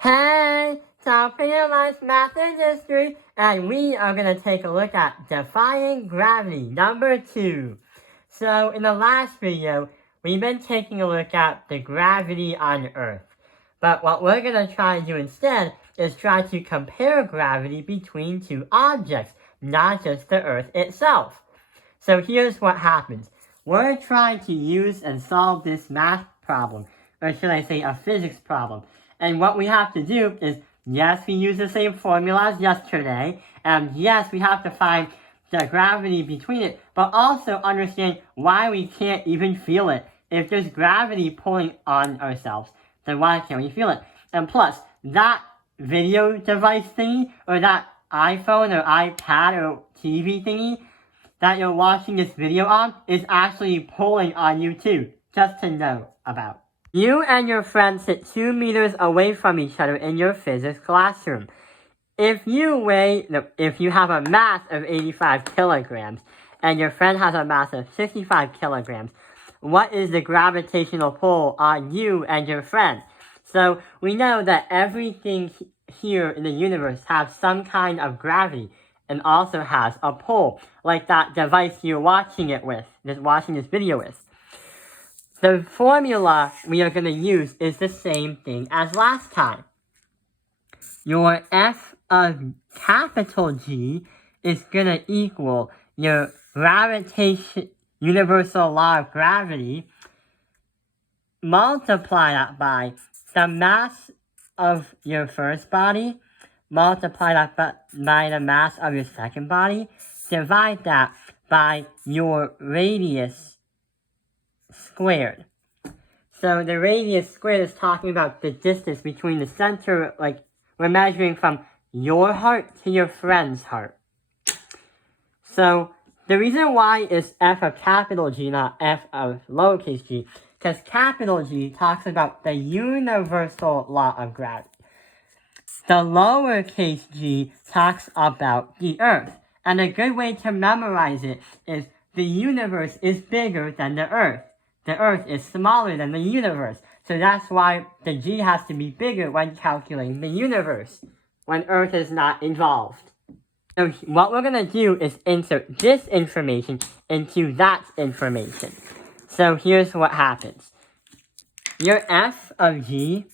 Hey, so Life Math and History, and we are going to take a look at defying gravity, number 2. So, in the last video, we've been taking a look at the gravity on Earth. But what we're going to try to do instead is try to compare gravity between two objects, not just the Earth itself. So here's what happens. We're trying to use and solve this math problem, or should I say a physics problem. And what we have to do is, yes, we use the same formula as yesterday, and yes, we have to find the gravity between it, but also understand why we can't even feel it. If there's gravity pulling on ourselves, then why can't we feel it? And plus, that video device thingy, or that iPhone or iPad or TV thingy that you're watching this video on is actually pulling on you too, just to know about. You and your friend sit 2 meters away from each other in your physics classroom. If you have a mass of 85 kilograms and your friend has a mass of 65 kilograms, what is the gravitational pull on you and your friend? So we know that everything here in the universe has some kind of gravity and also has a pull, like that device you're watching this video with. The formula we are going to use is the same thing as last time. Your F of capital G is going to equal your universal law of gravity, multiply that by the mass of your first body, multiply that by the mass of your second body, divide that by your radius squared. So the radius squared is talking about the distance between the center, like we're measuring from your heart to your friend's heart. So the reason why is F of capital G, not F of lowercase g, because capital G talks about the universal law of gravity. The lowercase g talks about the Earth. And a good way to memorize it is the universe is bigger than the Earth. The Earth is smaller than the universe. So that's why the g has to be bigger when calculating the universe, when Earth is not involved. So what we're going to do is insert this information into that information. So here's what happens. Your F of g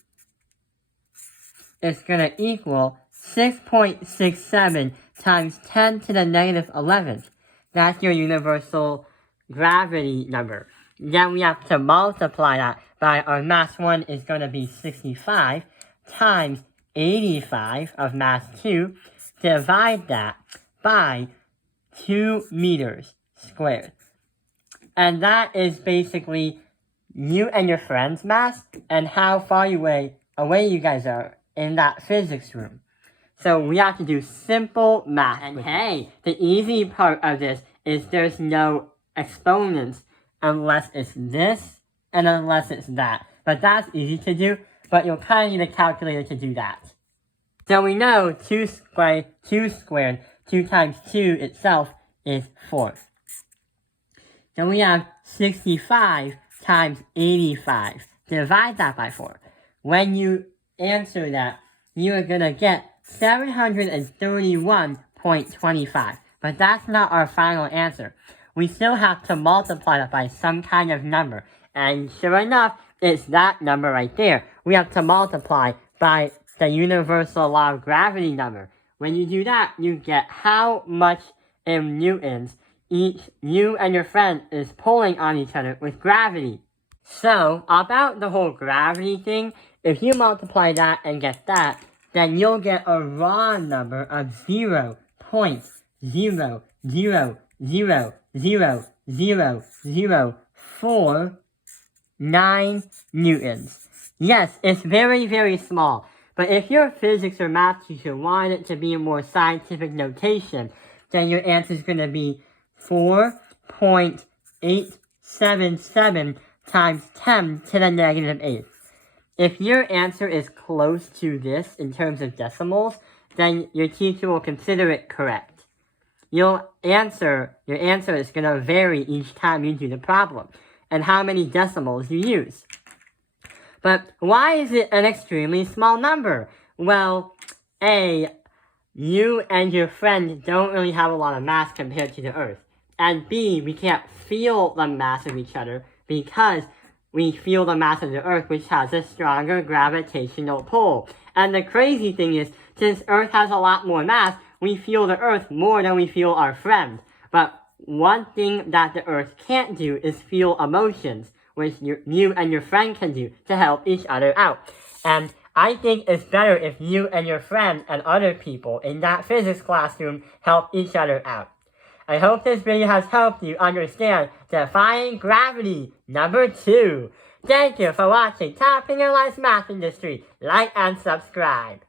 is going to equal 6.67 times 10 to the negative 11th. That's your universal gravity number. Then we have to multiply that by our mass 1 is going to be 65 times 85 of mass 2. Divide that by 2 meters squared. And that is basically you and your friend's mass and how far away you guys are in that physics room. So we have to do simple math. And hey, the easy part of this is there's no exponents unless it's this and unless it's that. But that's easy to do, but you'll kind of need a calculator to do that. So we know 2 squared, 2 times 2 itself is 4. Then we have 65 times 85. Divide that by 4. When you answer that, you are going to get 731.25. But that's not our final answer. We still have to multiply that by some kind of number. And sure enough, it's that number right there. We have to multiply by the universal law of gravity number. When you do that, you get how much in newtons you and your friend is pulling on each other with gravity. So, about the whole gravity thing, if you multiply that and get that, then you'll get a raw number of 0.000000049 newtons. Yes, it's very, very small. But if your physics or math teacher wanted it to be a more scientific notation, then your answer is going to be 4.877 times 10 to the negative 8th. If your answer is close to this in terms of decimals, then your teacher will consider it correct. Your answer is going to vary each time you do the problem, and how many decimals you use. But why is it an extremely small number? Well, A, you and your friend don't really have a lot of mass compared to the Earth. And B, we can't feel the mass of each other because we feel the mass of the Earth, which has a stronger gravitational pull. And the crazy thing is, since Earth has a lot more mass, we feel the Earth more than we feel our friend. But one thing that the Earth can't do is feel emotions, which you and your friend can do to help each other out. And I think it's better if you and your friend and other people in that physics classroom help each other out. I hope this video has helped you understand defying gravity number 2. Thank you for watching Top Fingerlines Math Industry. Like and subscribe.